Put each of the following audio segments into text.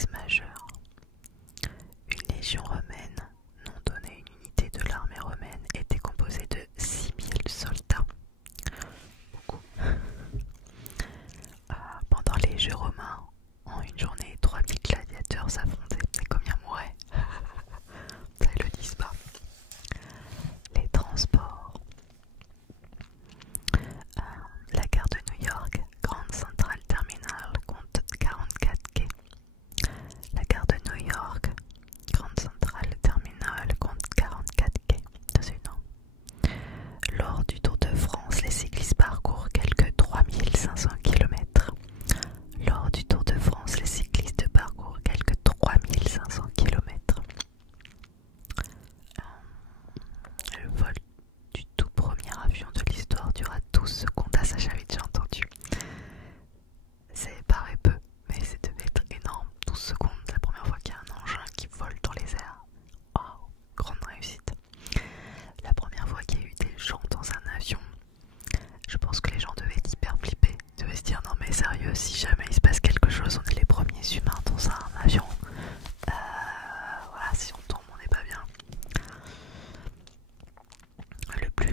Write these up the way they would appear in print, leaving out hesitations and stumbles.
crise majeure. Une légion romaine, nom donné à une unité de l'armée romaine, était composée de 6000 soldats. Beaucoup. Pendant les Jeux romains, en une journée, 3000 gladiateurs s'affrontaient. Et combien mouraient? Ça, ils le disent pas. Les transports. La gare de New York, Grand Central Terminal, compte 44 quais. La gare de New York, Grand Central Terminal, compte 44 quais. C'est énorme. Lors du Tour de France, les cyclistes parcourent quelques 3500 km. Lors du Tour de France, les cyclistes parcourent quelques 3500 km. Le vol du tout premier avion de l'histoire dura 12 secondes. Ah, ça j'avais déjà entendu. Ça paraît peu, mais ça devait être énorme. 12 secondes, la première fois qu'il y a un engin qui vole dans les airs. Oh, grande réussite. La première fois qu'il y a eu des gens dans un avion, je pense que les gens devaient être hyper flippés. Ils devaient se dire non mais sérieux, si jamais il se passe quelque chose, on est les premiers humains dans un avion. Voilà, si on tombe, on n'est pas bien. Le plus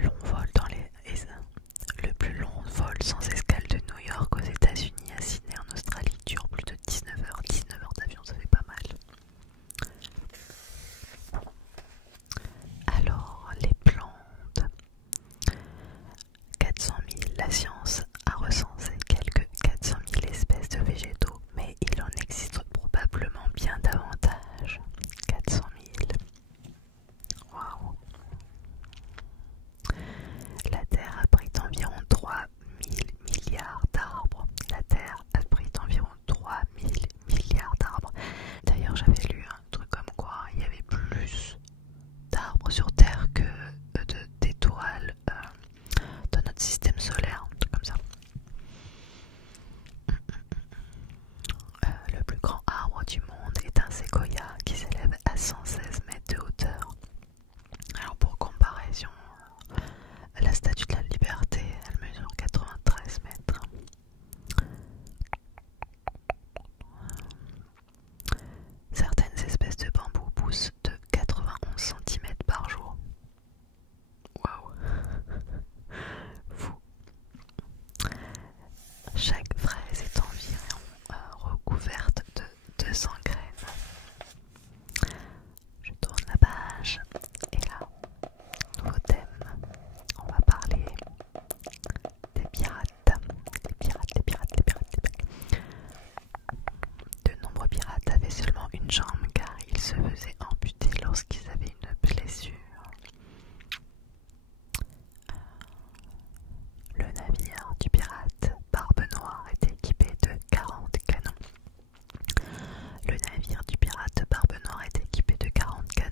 long vol sans escale de New York aux États-Unis à Sydney en Australie dure plus de 19 heures. 19 heures d'avion, ça fait pas mal. Alors, les plantes. 400 000, la science a recensé quelques 400 000 espèces de végétaux, mais il en existe probablement bien davantage. 400 000. Waouh. La Terre abrite environ 3000 milliards d'arbres. La Terre abrite environ 3000 milliards d'arbres. D'ailleurs, j'avais lu un truc comme quoi il y avait plus d'arbres sur Terre que d'étoiles dans notre système solaire, un truc comme ça. Le plus grand arbre du monde est un séquoia qui s'élève à 116 mètres de hauteur. Alors pour comparaison, la statue de la Liberté, elle mesure 93 mètres. Certaines espèces de bambou poussent de 91 cm par jour. Waouh. Fou. Chaque fraise est environ recouverte de 200 graines. Je tourne la page et là, nouveau thème. On va parler des pirates. Les pirates. De nombreux pirates avaient seulement une jambe car ils se faisaient amputer lorsqu'ils avaient une blessure. Le navire du pirate Barbe Noire était équipé de 40 canons. Le navire du pirate Barbe Noire est équipé de 40 canons.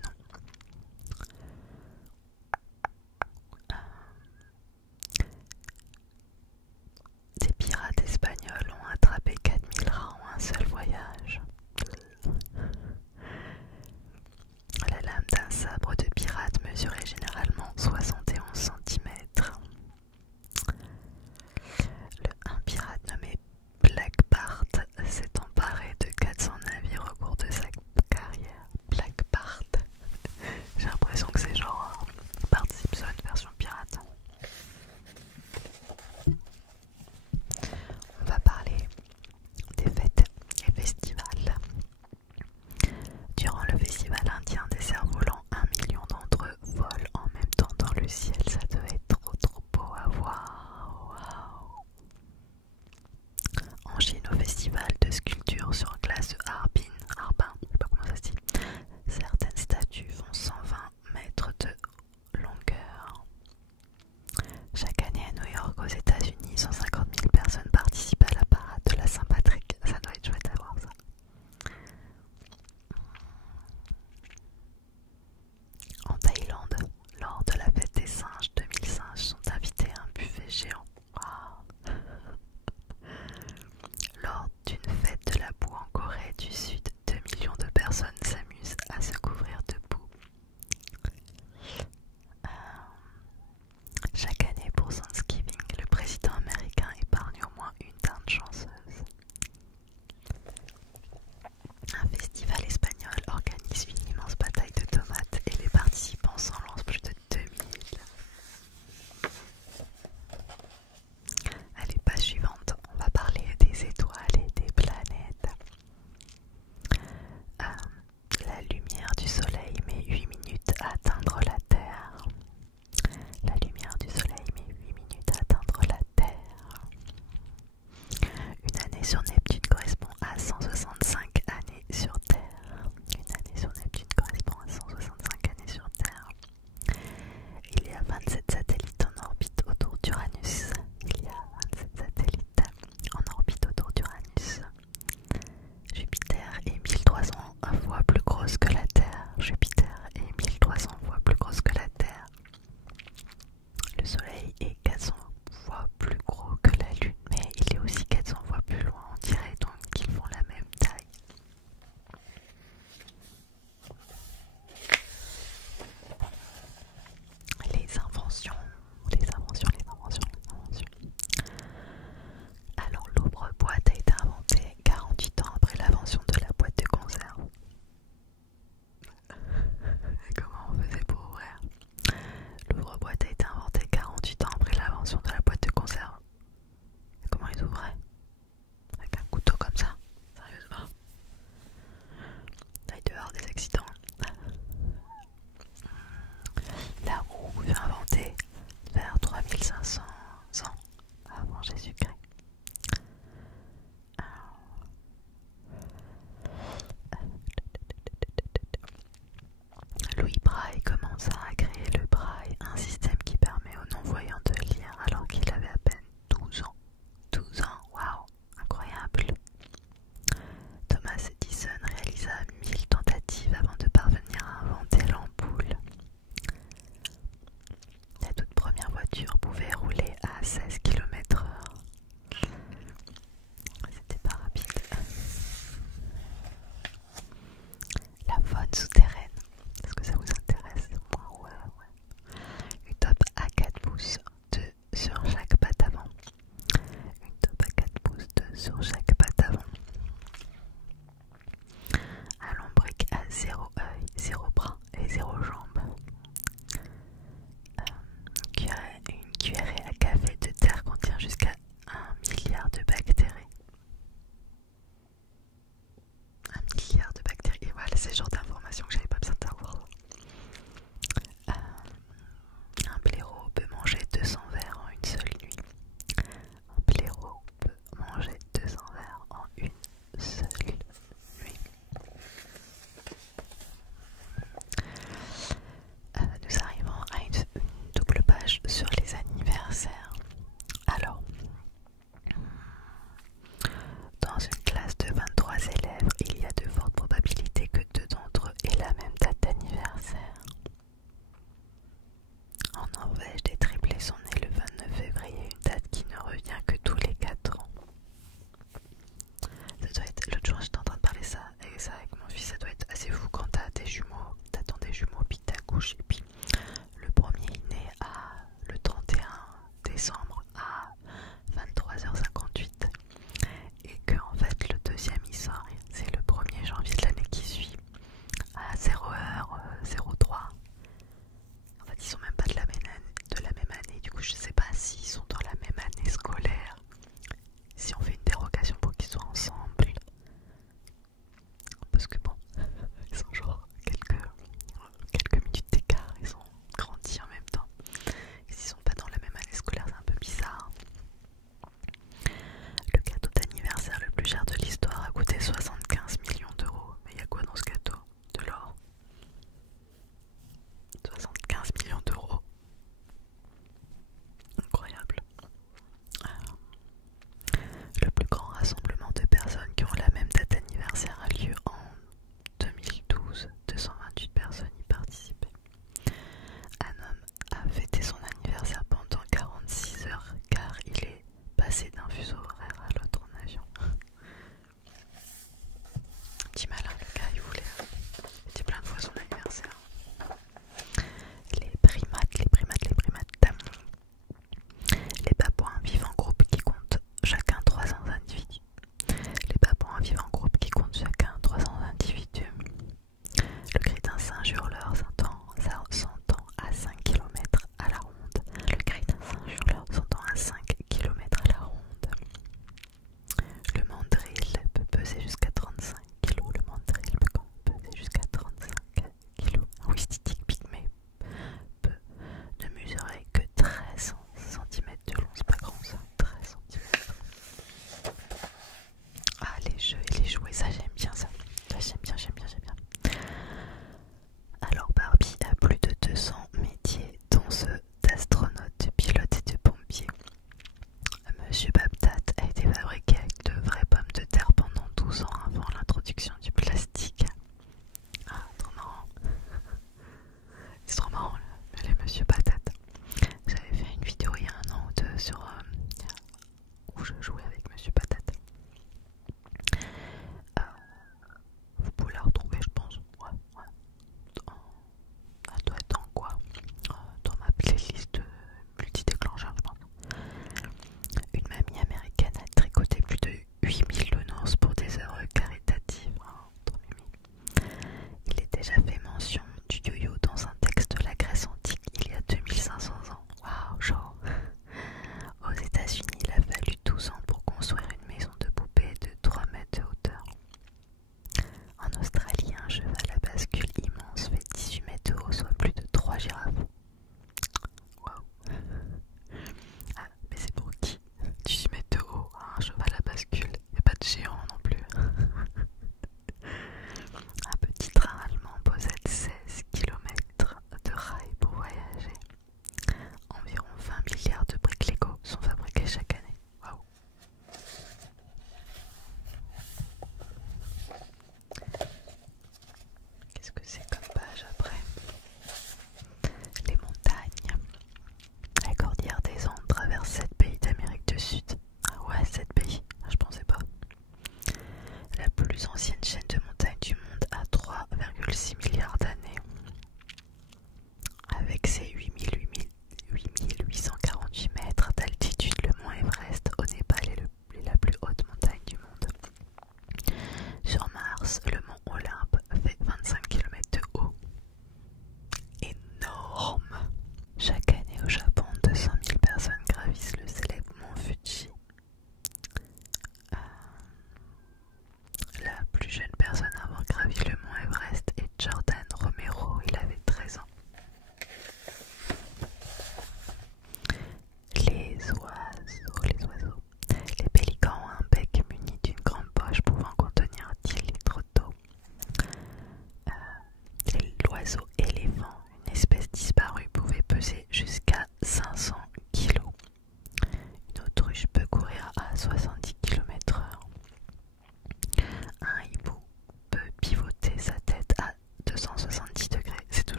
Des pirates espagnols ont attrapé 4000 rats en un seul voyage. La lame d'un sabre de pirate mesurait généralement 71 cm. Un pirate nommé Black Bart s'est emparé de 400 navires au cours de sa carrière. Black Bart. J'ai l'impression que c'est genre Bart Simpson version pirate. On va parler des fêtes et festivals. Durant le festival indien des cerfs-volants, 1 million d'entre eux volent en même temps dans le ciel. Ça doit être trop beau à voir. Waouh. En Chine, au festival de sculpture sur glace de Harbin, je sais pas comment ça se dit, certaines statues font 120 mètres de longueur. Chaque année à New York, aux États-Unis, 150 000 personnes participent à la parade de la Saint-Patrick. Ça doit être chouette à voir ça. En Thaïlande, lors de la fête des singes, 2000 singes sont invités à un buffet géant. Wow. Lors d'une fête de la boue en Corée du Sud, 2 millions de personnes s'amusent à se couvrir de boue. Chaque année pour Thanksgiving, le président américain épargne au moins une dinde chanceuse. Un accident. La roue fut inventée vers 3500 ans avant Jésus-Christ. Louis Braille commença à créer le braille, un système qui permet aux non-voyants de lire alors qu'il avait à peine 12 ans. 12 ans, waouh, incroyable. Thomas Edison réalisa 1000 tentatives avant de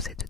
vous êtes